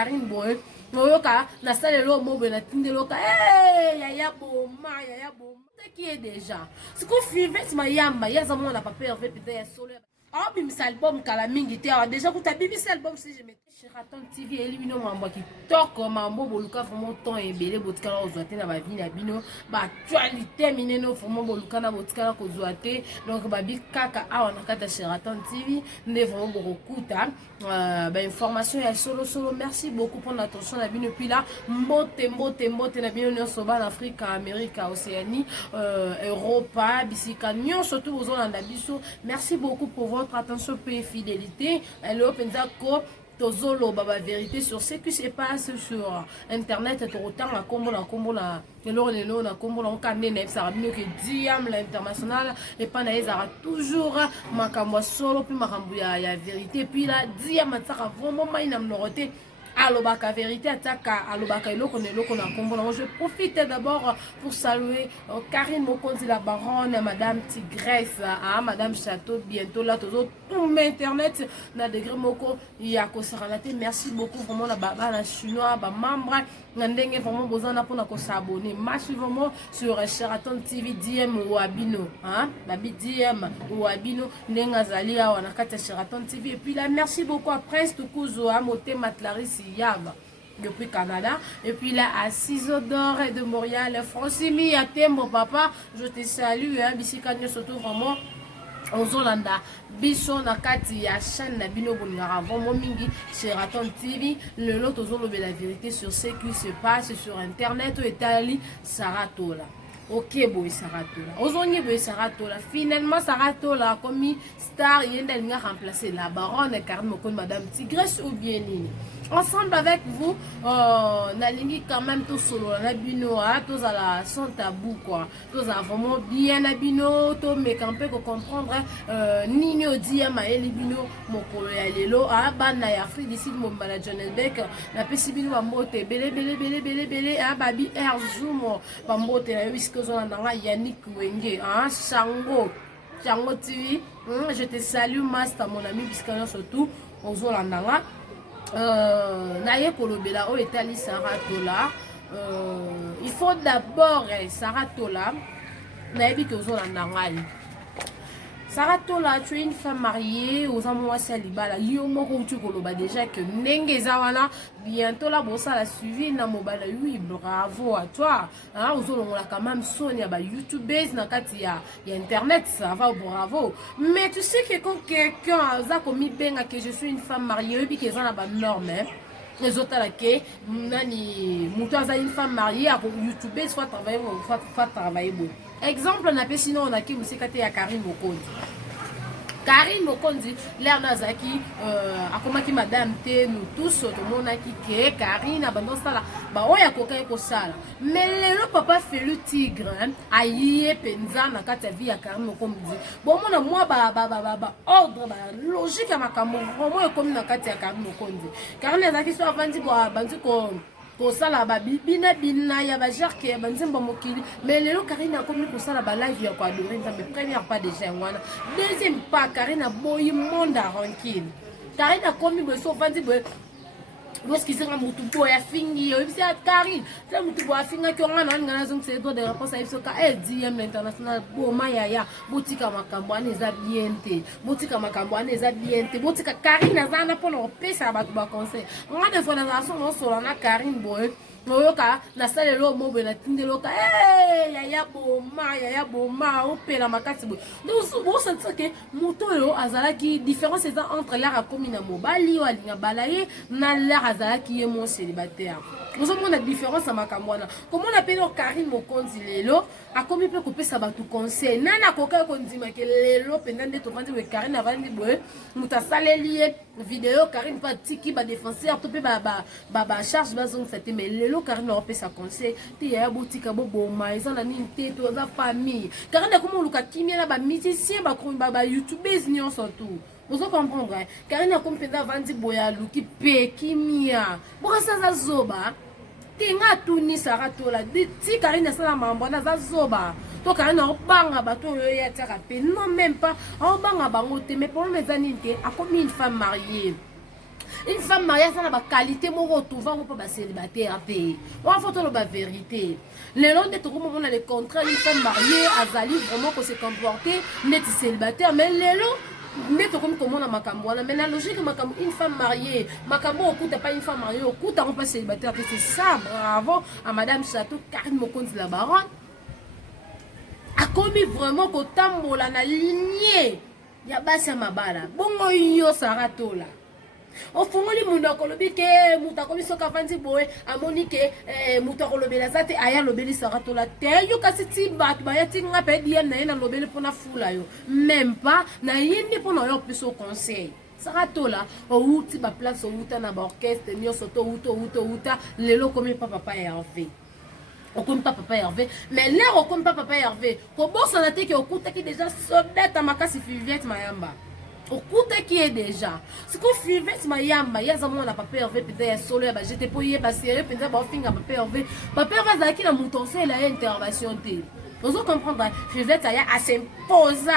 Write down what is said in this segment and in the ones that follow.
Karine boy oyoka na salelo mobe na tindeloka yaya boma ce qui est déjà ce qu'on fait ma yamba yaza mona papa hervé peut-être ya solo ah bimisa album kala mingi te déjà kuta bimisa album si je mets Sheraton TV elimino mambo ki toko mambo boluka vraiment temps ebele botikala ozwate na ba vie na bino ba actualité mineno vraiment boluka na botikala kozwate donc ba bikaka awa na kata Sheraton TV ne vraiment bokuta ba information ya solo merci beaucoup pour l'attention na bino puis là mbote na bino nyonso ba en Afrique Amérique Océanie Europa bisika nyonso tout bozolanda biso merci beaucoup pour votre attention et fidélité. Hello Penzako tozolo baba vérité sur ce qui se passe sur internet et autant la combo la lelo na combo la kande na sarabino que diam l'international et pas na ezara toujours makambo solo puis makambo ya vérité puis la diam ataka vraiment maina mnoroté alobaka vérité ataka alobaka eloko na kombo na je profite d'abord pour saluer Karine Mokonzi la baronne madame Tigresse madame Château bientôt là tout internet na degré moko ya ko saranate merci beaucoup vraiment la baba na chinois ba membre na ndenge vraiment bozana pour na ko s'abonner marche vraiment sur Sheraton TV DM ou abino babi DM ou abino ndenga zali awa na kata Sheraton TV et puis là merci beaucoup à Prince Tukuzo Moté Matlarisi Yava depuis Canada et puis là à Ciseaux d'Or de Montréal Francimi à Tembo papa je te salue bisika surtout vraiment ozolanda biso na kati ya chaîne na bino boningara vraiment mingi Sheraton TV le lot ozolobe la vérité sur ce qui se passe sur internet ou etali Saratola. Ok boy Saratola ozongi boy Saratola finalement Saratola comme star yenda linga remplacer la baronne Karine Mokonzi madame Tigresse ou bien nini ensemble avec vous nalingi quand même tout solo na bino tous à la sans tabou quoi tous à vraiment bien na bino to me camper ko comprendre nini odi ya maeli bino mokolo ya lelo bana ya Afrique d'ici mo bala Johannesburg na pesi bino ba mbote bele babi air zoom ba mbote na wisko zo na Yannick Wenge Sango TV je te salue master mon ami biscano surtout ozolandanga naye kolobela o etali Saratola il faut d'abord Saratola nayebi ke ozolanda ngai Saratola tu es une femme mariée aux amours salibala yo moko tu koloba déjà que ndenge zawana bientôt la bossa la suivi na mobile oui bravo à toi ozolongola quand même Sonia ba YouTubers na kati ya internet ça va bravo mais tu sais que quand quelqu'un a commis benga que je suis une femme mariée puis que ça na ba norme les autres là que nani muto za une femme mariée à YouTubers soit travailler bon exemple na pe sinon on a qui musikate ya Karine Mokonzi l'air nazaki akomaki madame te nous tous tout le monde qui ke Karine abandon sala ba oya kokai ko sala mais le papa fait le tigre ayiye penza na kati ya vie ya Karine Mokonzi bon mona moi ba ordre ba logique ya makambo vraiment comme na kati ya Karine Mokonzi Karine azaki so avandi ba banzi ko kosala ba bina ya ba jarke ba nzemba mokili mais lelo Karine a komi kosala ba live ya ko adorer nzambe première pas déjà ngwana deuxième pas Karine a boyi monde à ranking Karine a komi boso vandi bo lorsqu'il sera mutu boya fingi yo bisi at Karine ça mutu boya finga ki ngana ngana zong c'est droit de réponse à isoka DM l'international bo maya botika makambo aneza biente botika makambo aneza biente botika Karine azana pour pesa ba ba conseil ngana fona za so so na Karine boy oyoka na salelo mobe na tindeloka yaya boma opela makasi boy donc bon sentir que moto yo azalaki différence entre l'air comme na mobali ou alinga balaye na l'air azalaki mon célibataire nous avons une différence à makamwana comment on appelle Karine Mokonzi lelo a komi pe ko pesa ba tout conseil nana koka kondima ke lelo pendant to vandi we Karine avandi boy muta saleli vidéo Karine pas tiki ba défenseur to pe ba charge bazong c'était mais lelo Karine a pesa conseil te ya botika bobo maison na nini te to za famille Karine comme luka kimia na ba musicien ba youtubers nyon surtout vous comprenez Karine a comme pendant vandi boya luki pe kimia boka sa zoba tinga tuni Saratola ti Karine sala mambo na za zoba to Karine obanga bato yo ya tsaka pe non même pas obanga bango te mais pour mes années a comme une femme mariée Une femme mariée, ça n'a pas qualité, mon retour, on peut pas célibataire. On va faire la vérité. Le long de tout le monde a le contrat, une femme mariée, Azali, vraiment qu'on se comporter, n'est célibataire, mais le long, n'est comme comment on a Makambo. Mais la logique, Makambo, une femme mariée, Makambo, au coup, pas une femme mariée, au coup, t'as pas célibataire. C'est ça, bravo à Madame Château, Karine Mokonzi la baronne. A commis vraiment qu'au tambo, la lignée. Ya basi mabara bongo yo sarato la ofungoli mundu akolobi ke mutu akomi soka vanzi boye amoni ke mutu akolobela zate aya lobeli sarato la te yo kasi ti bato baya ti nga pe die na ye na lobeli mpona fula yo même pas na yindi mpona yo piso conseil sarato la outi ba place outa na ba orchestre nyonso to outa lelo komi papa Hervé on compte pas papa Hervé, mais là on compte pas papa Hervé. Comment ça n'a été que au coup qui déjà soldate à ma casse Fivette Mayamba. Au coup qui est déjà. Ce qu'on Fivette Mayamba, il y a un moment la papa Hervé peut-être solo, j'étais pour y passer, peut-être bon finger papa Hervé. Papa Hervé a qui la mouton c'est la intervention t. Vous comprendre Fivette a s'imposer.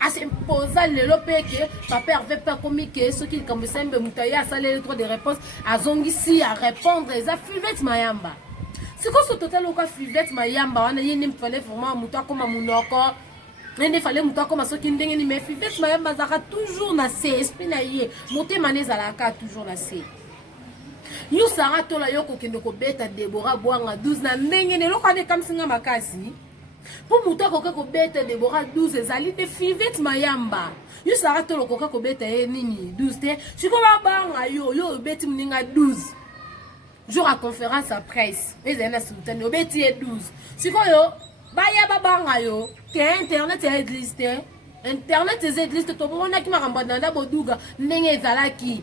À s'imposer le lopé que papa Hervé pas communiquer ce qui comme semble moutaya ça les droits de réponse à zongi à répondre les Fivette Mayamba. C'est quoi ce total au cas Fivette Mayamba on a yé fallait vraiment mouta comme un mounoko il fallait mouta comme ceux qui n'ont mais Fivette Mayamba zara toujours na se esprit na yé monter manez à la carte toujours na se yo sara tola yo ko kende ko beta Deborah Bwanga 12 na ndenge ne lokane kam singa makasi pour mouta ko beta Deborah 12 ezali de Fivette Mayamba yo sara tola ko beta e nini 12 te siko ba banga yo beti mninga 12 jour à conférence à presse les ana sultani obeti 12 sikoyo baya babanga yo te internet et église te internet et église to bona ki makambo nda boduga ndenge ezalaki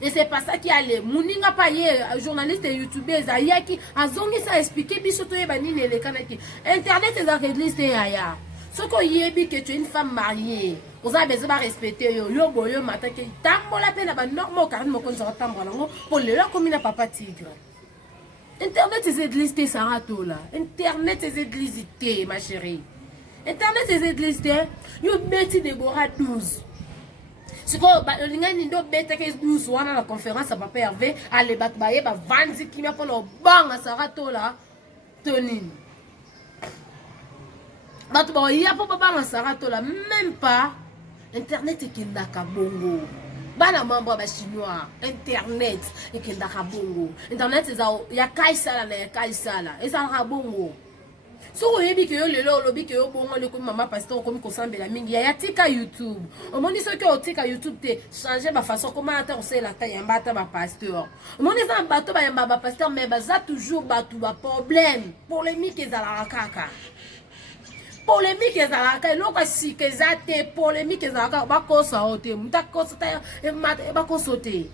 et c'est pas ça qui allait muninga paye journaliste et youtubeur ayaki azongi ça expliquer biso to yeba nini elekanaki internet et église te yaya soko yebi que tu es une femme mariée vous avez besoin de respecter yo boyo matake tambola pe na ba normal car mo konza tambola ngo pour le là comme na papa tigre internet et église te sarato là internet et église te ma chérie internet et église te yo beti Deborah 12 c'est quoi linga ndo beta ke 12 wana la conférence à papa Hervé ale bat baye ba vanzi ki me pour le banga sarato là tonine bato ba ya po banga sarato là même pas internet et kindaka bongo bana mambo ba chinois internet et kindaka bongo internet ya kaisala na ya kaisala ezala bongo so oyebi ke yo lelo lobi ke yo bongo le ko mama pasteur komi ko sambela mingi ya tika YouTube omoni so ke o tika YouTube te changer ba façon comment ata on la taille mbata ba pasteur omoni ça bato ba yamba ba pasteur mais baza toujours bato ba problème polémique ezala kaka polémique ezalaka eloko sika eza te polémique ezalaka bakosa o te mutu akosa ta bakosa te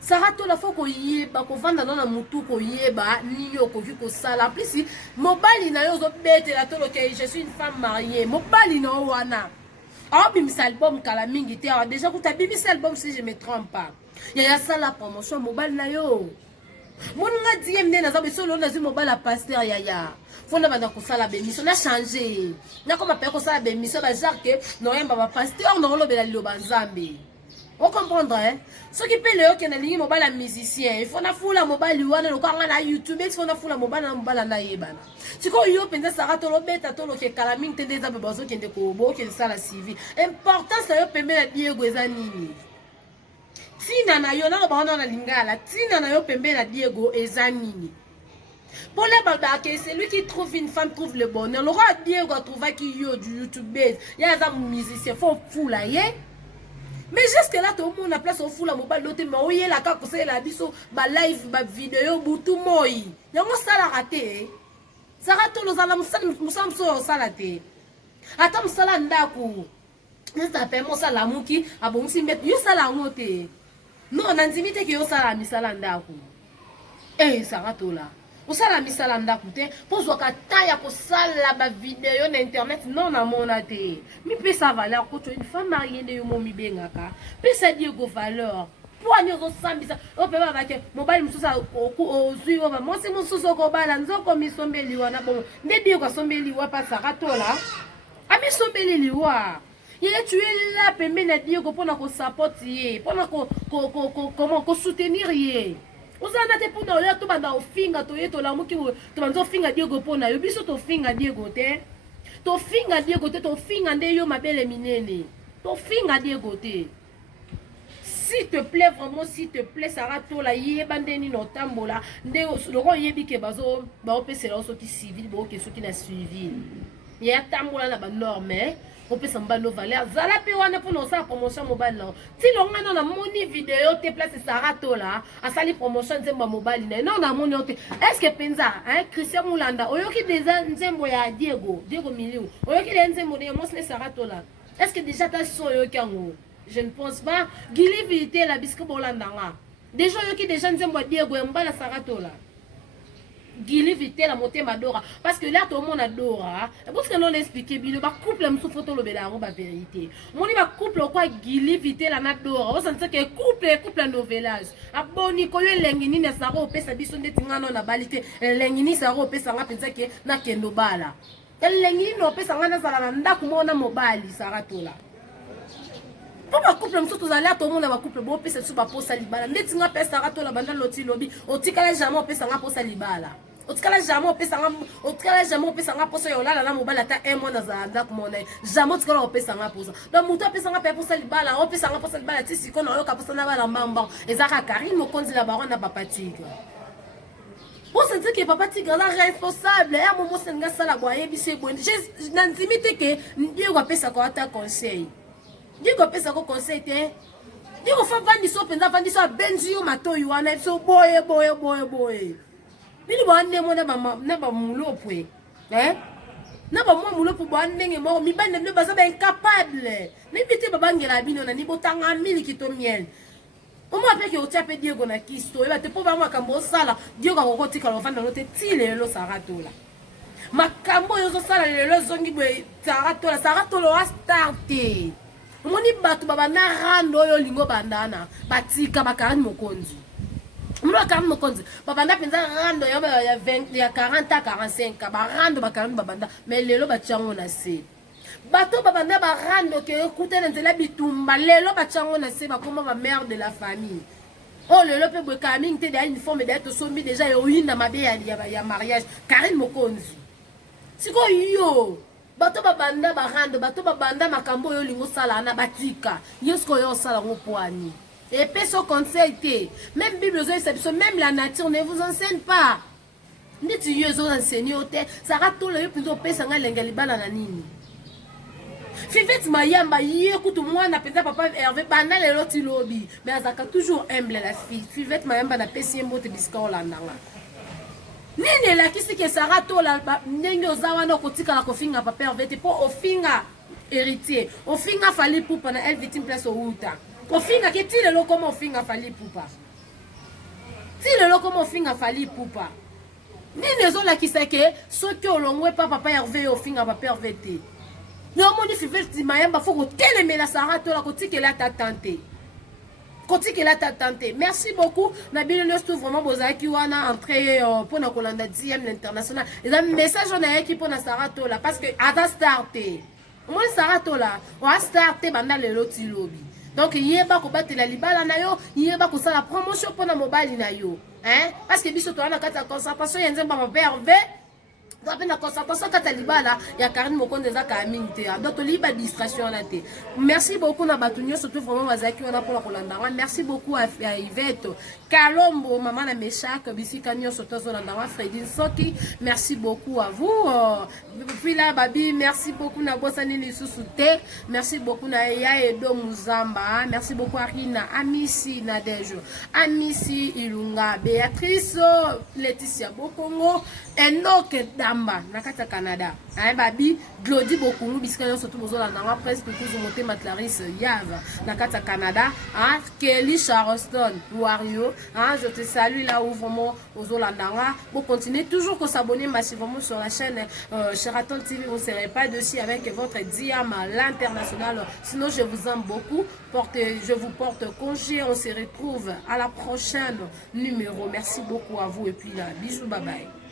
sarato la fois koyeba kovanda na mutu koyeba nini okoki kosala plus mobali na yo ozobetela toloke je suis une femme mariée mobali na wana abimisa album kala mingi te déjà kuta bimisa album si je me trompe pas yaya sala promotion mobali na yo moninga diem ne naza besolo na zi mobala pasteur yaya fona banda kosala bemission na changer na koma pe kosala bemission ba genre que noyemba ba pasteur no lobela liloba nzambe on comprendre hein ce qui peut le que na lingi mobala musicien il faut na fula mobali wana lokanga na YouTube il faut na fula mobala na yebana siko yo penza sarato lobeta to lo ke kala mingi tende za bazo kende ko bo ke sala civil importance yo pembe na Diego eza nini tina na yo na ba na lingala tina na yo pembe na Diego eza nini pour les balbake c'est lui qui trouve une femme trouve le bonheur le roi Diego trouva qui yo du YouTube ya za musicien faut fula ye mais jusque là tout le monde a place au fula mobile l'autre mais oye la ka conseiller la biso ba live ba vidéo butu moi yango sala raté sarato lozala musamso sala te ata musala ndako nesta pe mo sala muki abonsi met yo sala ngote non nanzimite ki yo sala misala ndako sarato la osala misala ndako te pozwa ka taya ko sala ba vidéo na internet non na mona te mi pe sa valeur ko une femme mariée ne yo mo mi bengaka pe ça dit go valeur pour ani zo sambisa o pe ba ke mobile mususa o zui o ba mo se mususa ko bala nzoko mi sombeli wana bon nde bi ko sombeli wa pa sarato la ami sombeli liwa tu es là pembeni na Diego mpona kosupport ye, mpona comment soutenir ye. Ozana te mpona oyo to banda ofinga to ye to lamuki to banzo finga Diego mpona yo biso to finga Diego te. To finga Diego te, to finga nde yo mabele minene. To finga Diego te. S'il te plaît, vraiment, s'il te plaît, Sarah Tola, yebandeni no tambola, nde loko yebi ke bazo ba opese la soki civil, bo ke soki na civil. Ya tambola na ba norme, opesa mbalo valeur. Zala pe wana pour no sa promotion mobile là. Ti longa na moni vidéo te place Sarah Tola, asali promotion nzembo mobile na. Non na moni ote. Est-ce que penza, hein, Christian Mulanda, oyoki déjà nzembo ya Diego Miliou. Oyoki le nzembo de Mosne Sarah Tola. Est-ce que déjà ta so yoki ango? Je ne pense pas. Gili vité la bisque bolandanga. Déjà yoki déjà nzembo Diego mbala Sarah Tola. Gili vité la montée madora parce que là tout le monde adora. Parce que non expliquer bien ba couple me photo le belango ba vérité. Mon ba couple quoi Gili vité la nadora. On sent que couple novelage. Aboni ko yo lengini na saro pesa biso ndetinga no na balite. Lengini saro pesa nga penza ke na kendo bala. Lengini no pesa nga na sala na ndaku mona mobali Sarah Tola. Pour ma couple me tout aller tout le monde va couple bon pesa sur ba posa libala. Ndetinga pesa Sarah Tola banda loti lobby. Otikala jamais pesa nga posa libala. Otikala jamais pesa nga posa yo lala na mobala ta un mois na zanda kumona. Jamais otikala pesa nga posa. Donc muto pesa nga posa libala, o pesa nga posa libala ti siko na yo ka posa na bala mbamba. Ezaka Karim Mokonzi la baronne na papa Tigre. Pour sentir que papa Tigre la responsable, ya momo senga sala boye bise bonde. Je n'antimite que Dieu va pesa ko ata conseil. Diego pesa ko conseil te. Diego fa vandi so penza vandi so benzi yo matoyi wana so boye. Bili bande mo na ba mulopwe. Na ba mo mulopo bande nge mo mi bande ne baza ba incapable. Ni bité babangela bino na ni botanga miliki to miel. Omo ape ke otiape Diego na kisto. Eba te po ba mo kambo sala. Diego akokotika lo vanda no te tile lo Sarah Tola. Makambo yo so sala lelo zongi boye Sarah Tola wa starté. Moni batu baba na rando yo lingo bandana batika bakarani Mokonzi. Mlo karani Mokonzi baba na penza rando yo ya 20 ya 40 à 45 ba rando bakarani babanda mais lelo bachango na se. Bato baba na ba rando ke écouter na nzela bitumba lelo bachango na se ba koma ba mère de la famille. Oh lelo pe boy kaming te da uniforme d'être sombi déjà yo yinda mabe ya mariage Karine Mokonzi. Siko yo bato babanda barando bato babanda makambo yo lingo sala na batika yesko yo sala ngopoani et peso conseil te même bible zo exception même la nature ne vous enseigne pas nditi yezo enseigner te Sarah Tola yo plutôt pesa nga lenga libala na nini Fivette Mayamba yekutu mwana penza papa Hervé banda lelo ti lobby mais azaka toujours humble la fille Fivette Mayamba na pesi mbote biska olandanga Nene la kisi ke Sarah Tola ndenge ozawa no kotika la kofinga papa Hervé po ofinga héritier ofinga fali pupa na elle victime place outa ofinga ke tile lo comme ofinga fali pupa tile lo comme ofinga fali pupa nene zo la kisa ke soki olongwe pa papa Hervé ofinga papa Hervé te no moni Fivette Mayamba faut ko telemela Sarah Tola kotikela ta tante Kotikela ta tante. Merci beaucoup. Nabilo nous trouve vraiment bozaki wana entrée pour na kolanda 10e l'international. Et un message on a équipe pour na Sarah Tola parce que ada starté. Moi Sarah Tola, on a starté banda le loti lobby. Donc yeba ko batela libala na yo, yeba ko sala promotion pour na mobile na yo. Hein? Parce que biso to na kata concentration yenze ba Hervé. Donc la concentration kata libala ya Karine Mokonzi za ka mingi donc liba distraction na te. Merci beaucoup na batunyo surtout vraiment wazaki wana pour la kolanda. Merci beaucoup à Yvette Kalombo maman na Meshak bisika nyo surtout zolanda Fredine Soki. Merci beaucoup à vous. Puis là babi merci beaucoup na bosani ni susute. Merci beaucoup na ya Edo Muzamba. Merci beaucoup à Rina Amisi Nadejo. Amisi Ilunga Béatrice Laetitia Bokongo Enoke Damba nakata Canada. Hein babi Glody Bokongo bisika nyo surtout bozolanda presque kuzu motema Clarisse Yava nakata Canada. Hein Kelly Charleston Wario. Hein je te salue là où vraiment bozolanda. Vous continuez toujours à s'abonner massivement sur la chaîne Sheraton TV, vous ne serez pas dessus avec votre Diam l'international. Sinon, je vous aime beaucoup. Je vous porte congé. On se retrouve à la prochaine numéro. Merci beaucoup à vous et puis là, bisous, bye bye.